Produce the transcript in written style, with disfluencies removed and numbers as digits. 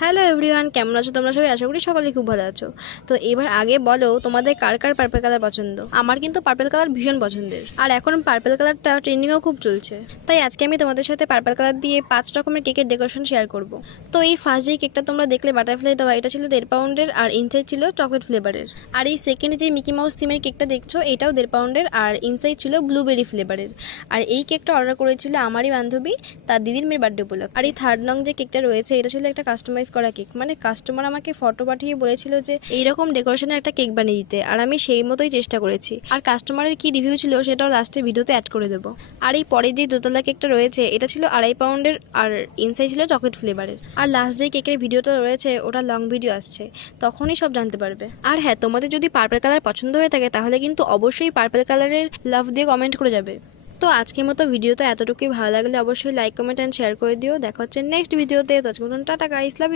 Hello everyone, কেমন আছো তোমরা সবাই? আশা করি সকলে খুব ভালো আছো। তো এবার আগে বলো তোমাদের কার কার পার্পল কালার পছন্দ। আমার কিন্তু পার্পল কালার ভীষণ পছন্দের, আর এখন পার্পল কালারটা ট্রেন্ডিংও খুব চলছে। তাই আজকে আমি তোমাদের সাথে পার্পল কালার দিয়ে 5 রকমের কেকের ডেকোরেশন শেয়ার করব। তো এই ফার্স্ট যে কেকটা তোমরা দেখলে বাটারফ্লাই দেওয়া, এটা ছিল 1.5 পাউন্ডের আর ইনসাইড ছিল চকলেট ফ্লেভারের। আর এই সেকেন্ড যে মিকি মাউস থিমের কেকটা দেখছো, এটাও 1.5 পাউন্ডের আর ইনসাইড ছিল ব্লুবেরি ফ্লেভারের। আর এই কেকটা অর্ডার করেছিল আমারই বান্ধবী তার দিদির মেয়ের বার্থডে উপলক্ষে। আর এই থার্ড নং যে কেকটা রয়েছে, এটা ছিল একটা কাস্টমাইজ করা কেক, মানে কাস্টমার আমাকে ফটো পাঠিয়ে বলেছিল যে এইরকম ডেকোরেশনের একটা কেক বানিয়ে দিতে, আর আমি সেই মতোই চেষ্টা করেছি। আর কাস্টমারের কি রিভিউ ছিল সেটাও লাস্টে ভিডিওতে অ্যাড করে দেবো। আর এই পরের যে দোতলা কেকটা রয়েছে, এটা ছিল 2.5 পাউন্ডের আর ইনসাইড ছিল চকলেট ফ্লেভারের। আর লাস্ট যে কেকের ভিডিওটা রয়েছে ওটা লং ভিডিও আসছে, তখনই সব জানতে পারবে। আর হ্যাঁ, তোমাদের যদি পার্পল কালার পছন্দ হয়ে থাকে তাহলে কিন্তু অবশ্যই পার্পল কালারের লাভ দিয়ে কমেন্ট করে যাবে। তো আজকের মতো ভিডিওতে এতটুকুই। ভালো লাগলে অবশ্যই লাইক, কমেন্ট অ্যান্ড শেয়ার করে দিও। দেখা হচ্ছে নেক্সট ভিডিওতে। তো আজকের মতন টাটা গাইস, লাভ ইউ।